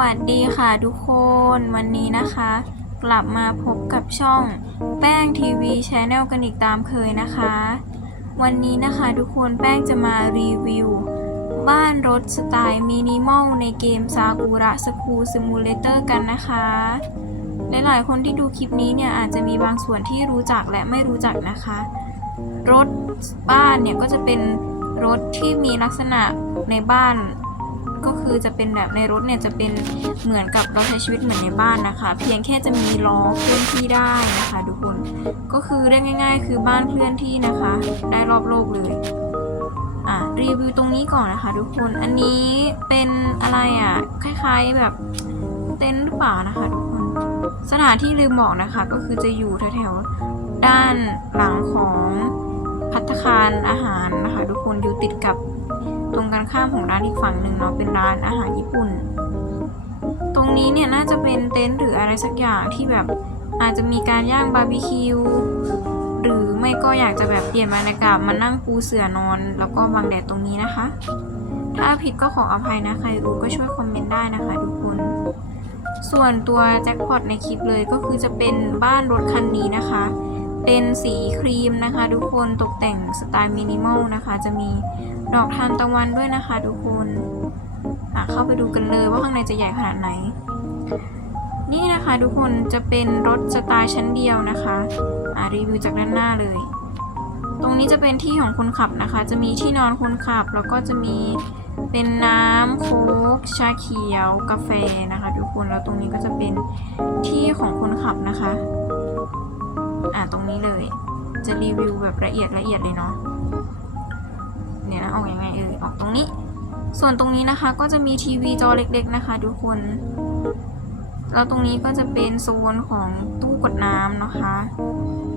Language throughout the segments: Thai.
วัสดีค่ะทุกคนวันนี้นะคะ กลับมาพบกับช่องแป้งทีวีชแนลกันอีกตามเคยนะคะ วันนี้นะคะทุกคนแป้งจะมารีวิว บ้านรถสไตล์มินิมอลในเกมซากุระสคูซิมูเลเตอร์กันนะคะหลายๆคนที่ดูคลิปนี้เนี่ยอาจจะมีบางส่วนที่รู้จักและไม่รู้จักนะคะ รถบ้านเนี่ยก็จะเป็นรถที่มีลักษณะในบ้าน ก็คือจะเป็นแบบในรถเนี่ยจะเป็นเหมือนกับเราใช้ชีวิตเหมือนในบ้านนะคะ เพียงแค่จะมีล้อเคลื่อนที่ได้นะคะทุกคนก็คือเรียกง่าย ๆ คือบ้านเคลื่อนที่นะคะ ได้รอบโลกเลยอะรีวิวตรงนี้ก่อนนะคะ ทุกคนอันนี้เป็นอะไรอะคล้ายๆแบบเต็นท์หรือเปล่านะคะทุกคนสถานที่ลืมบอกนะคะ ก็คือจะอยู่แถวๆด้านหลังของ พัตตาคารอาหารนะคะทุกคนอยู่ติดกับตรงกันข้ามของร้านอีกฝั่งหนึ่งเนาะเป็นร้านอาหารญี่ปุ่น ตรงนี้เนี่ยน่าจะเป็นเต็นท์หรืออะไรสักอย่างที่แบบอาจจะมีการย่างบาร์บีคิวหรือไม่ก็อยากจะแบบเปลี่ยนบรรยากาศมานั่งปูเสื่อนอน แล้วก็บังแดดตรงนี้นะคะ ถ้าผิดก็ขออภัยนะใครรู้ก็ช่วยคอมเมนต์ได้นะคะทุกคน ส่วนตัวแจ็คพอตในคลิปเลยก็คือจะเป็นบ้านรถคันนี้นะคะ เป็นสีครีมนะคะ ทุกคนตกแต่งสไตล์มินิมอลนะคะ จะมีดอกทานตะวันด้วยนะคะ ทุกคนอะเข้าไปดูกันเลยว่าข้างในจะใหญ่ขนาดไหน นี่นะคะทุกคนจะเป็นรถสไตล์ชั้นเดียวนะคะอะรีวิวจากด้านหน้าเลย ตรงนี้จะเป็นที่ของคนขับนะคะ จะมีที่นอนคนขับ แล้วก็จะมีเป็นน้ำโค้กชาเขียว กาแฟนะคะ ทุกคนแล้วตรงนี้ก็จะเป็นที่ของคนขับนะคะ อะตรงนี้เลย จะรีวิวแบบละเอียดละเอียดเลยเนาะเนี่ยนะออกยังไงเอ่ยออกตรงนี้ ส่วนตรงนี้นะคะก็จะมีทีวีจอเล็ก ๆ นะคะ ทุกคนแล้วตรงนี้ก็จะเป็นโซนของตู้กดน้ำนะคะ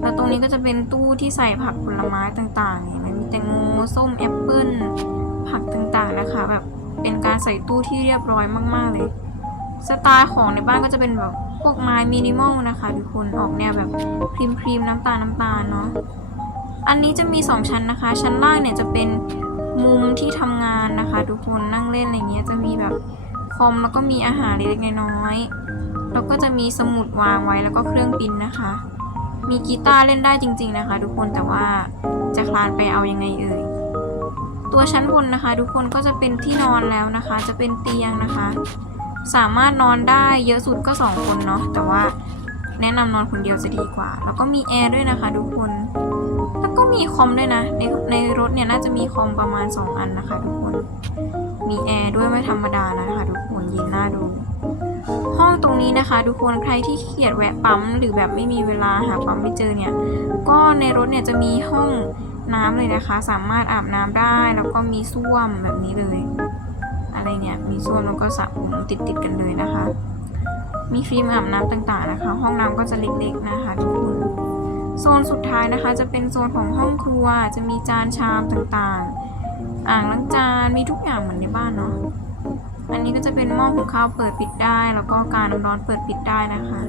แล้วตรงนี้ก็จะเป็นตู้ที่ใส่ผักผลไม้ต่างๆเนี่ยมันมีแตงโมส้มแอปเปิ้ลผักต่างๆนะคะ แบบเป็นการใส่ตู้ที่เรียบร้อยมากๆเลย สไตล์ของในบ้านก็จะเป็นแบบ พวกไม้มินิมอลนะคะทุกคนออกแนวแบบครีมครีมๆน้ำตาลน้ำตาลเนาะอันนี้จะมี 2 ชั้นนะคะ ชั้นล่างเนี่ยจะเป็นมุมที่ทำงานนะคะ ทุกคนนั่งเล่นอะไรเงี้ยจะมีแบบคอมแล้วก็มีอาหารเล็กๆน้อยๆแล้วก็จะมีสมุดวางไว้แล้วก็เครื่องปิ้นนะคะ มีกีตาร์เล่นได้จริง ๆนะคะ ทุกคนแต่ว่าจะคลานไปเอายังไงเอ่ยตัวชั้นบนนะคะ ทุกคนก็จะเป็นที่นอนแล้วนะคะ จะเป็นเตียงนะคะ สามารถนอนได้เยอะสุดก็สองคนเนาะแต่ว่าแนะนำนอนคนเดียวจะดีกว่า แล้วก็มีแอร์ด้วยนะคะทุกคน แล้วก็มีคอมด้วยนะ ในในรถเนี่ยน่าจะมีคอมประมาณ 2 อันนะคะทุกคน มีแอร์ด้วยไม่ธรรมดานะคะทุกคนเย็นน่าดู ห้องตรงนี้นะคะ ทุกคนใครที่ขี้เกียจแวะปั๊มหรือแบบไม่มีเวลาหาปั๊มไม่เจอเนี่ย ก็ในรถเนี่ยจะมีห้องน้ำเลยนะคะ สามารถอาบน้ำได้แล้วก็มีส้วมแบบนี้เลย อะไรเนี่ย มีส้วมแล้วก็สระผมติดติดกันเลยนะคะ มีฟิล์มอาบน้ำต่างๆนะคะ ห้องน้ำก็จะเล็กๆนะคะทุกคนโซนสุดท้ายนะคะ จะเป็นโซนของห้องครัว จะมีจานชามต่างๆ อ่างล้างจานมีทุกอย่างเหมือนในบ้านเนาะอันนี้ก็จะเป็นหม้อหุงข้าวเปิดปิดได้ แล้วก็การน้ำร้อนเปิดปิดได้นะคะ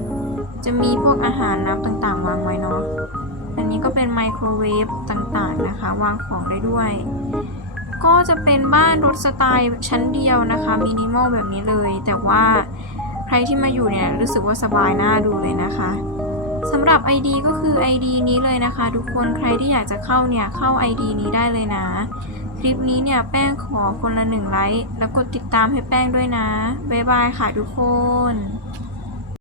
จะมีพวกอาหารน้ำต่างๆ วางไว้เนาะอันนี้ก็เป็นไมโครเวฟต่างๆนะคะ วางของได้ด้วย ก็จะเป็นบ้านรถสไตล์ชั้นเดียวนะคะมินิมอลแบบนี้เลย แต่ว่าใครที่มาอยู่เนี่ยรู้สึกว่าสบายหน่าดูเลยนะคะสำหรับ ID ก็คือ ID นี้เลยนะคะทุกคนใครที่อยากจะเข้าเนี่ยเข้า ID นี้ได้เลยนะ คลิปนี้เนี่ยแป้งขอคนละหนึ่งไลค์แล้วกดติดตามให้แป้งด้วยนะบ๊ายบายค่ะทุกคน